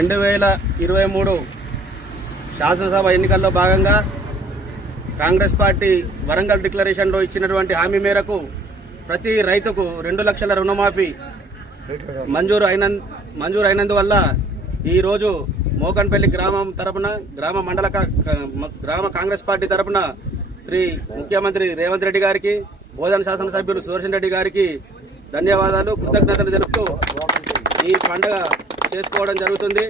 2023 శాసనసభ ఎన్నికల్లో భాగంగా కాంగ్రెస్ పార్టీ వరంగల్ డిక్లరేషన్లో ఇచ్చినటువంటి హామీ మేరకు ప్రతి రైతుకు 2 లక్షల రుణమాఫీ మంజూరు అయినందువల్ల ఈరోజు మోకన్పల్లి గ్రామం తరపున గ్రామ కాంగ్రెస్ పార్టీ తరపున శ్రీ ముఖ్యమంత్రి రేవంత్ రెడ్డి గారికి, బోధన శాసనసభ్యులు సుదర్శన్ రెడ్డి గారికి ధన్యవాదాలు, కృతజ్ఞతలు తెలుపుతూ ఈ పండుగ చేసుకోవడం జరుగుతుంది.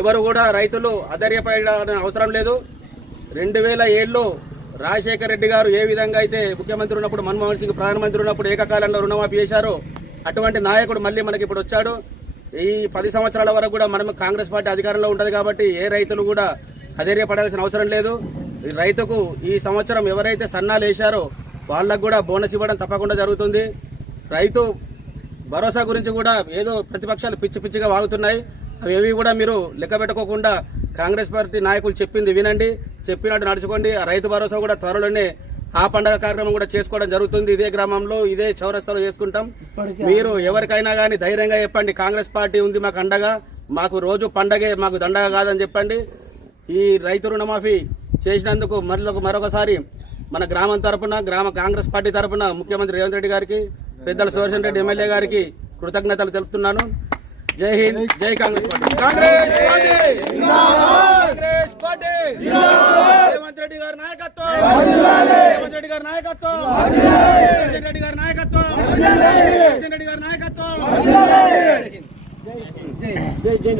ఎవరు కూడా రైతులు అధైర్యపడాల్సిన అవసరం లేదు. 2007లో రాజశేఖర రెడ్డి గారు ఏ విధంగా అయితే ముఖ్యమంత్రి ఉన్నప్పుడు, మన్మోహన్ సింగ్ ప్రధానమంత్రి ఉన్నప్పుడు ఏకకాలంలో రుణమాఫీ చేశారో అటువంటి నాయకుడు మళ్ళీ మనకి ఇప్పుడు వచ్చాడు. ఈ 10 సంవత్సరాల వరకు కూడా మనం కాంగ్రెస్ పార్టీ అధికారంలో ఉంటుంది కాబట్టి ఏ రైతులు కూడా అధైర్యపడాల్సిన అవసరం లేదు. రైతుకు ఈ సంవత్సరం ఎవరైతే సన్నాలు వేశారో వాళ్ళకు కూడా బోనస్ ఇవ్వడం తప్పకుండా జరుగుతుంది. రైతు భరోసా గురించి కూడా ఏదో ప్రతిపక్షాలు పిచ్చిగా వాగుతున్నాయి. అవి కూడా మీరు లెక్క పెట్టుకోకుండా కాంగ్రెస్ పార్టీ నాయకులు చెప్పింది వినండి, చెప్పినట్టు నడుచుకోండి. ఆ రైతు భరోసా కూడా త్వరలోనే ఆ పండగ కార్యక్రమం కూడా చేసుకోవడం జరుగుతుంది. ఇదే గ్రామంలో ఇదే చౌరస్తాలో చేసుకుంటాం. మీరు ఎవరికైనా కానీ ధైర్యంగా చెప్పండి, కాంగ్రెస్ పార్టీ ఉంది మాకు అండగా, మాకు రోజు పండగే, మాకు దండగా కాదని చెప్పండి. ఈ రైతు రుణమాఫీ చేసినందుకు మరొకసారి మన గ్రామం తరపున, కాంగ్రెస్ పార్టీ తరపున ముఖ్యమంత్రి రేవంత్ రెడ్డి గారికి, పెద్దల సుదర్శన్ రెడ్డి ఎమ్మెల్యే గారికి కృతజ్ఞతలు తెలుపుతున్నాను. జై హింద్, జై కాంగ్రెస్ పార్టీ. కాంగ్రెస్ పార్టీ రేవంత్ రెడ్డి గారి నాయకత్వం, రేవంత్ రెడ్డి గారి నాయకత్వం, సుదర్శన్ రెడ్డి గారి నాయకత్వం, సుదర్శన్ రెడ్డి గారి నాయకత్వం. జై హింద్, జై జై.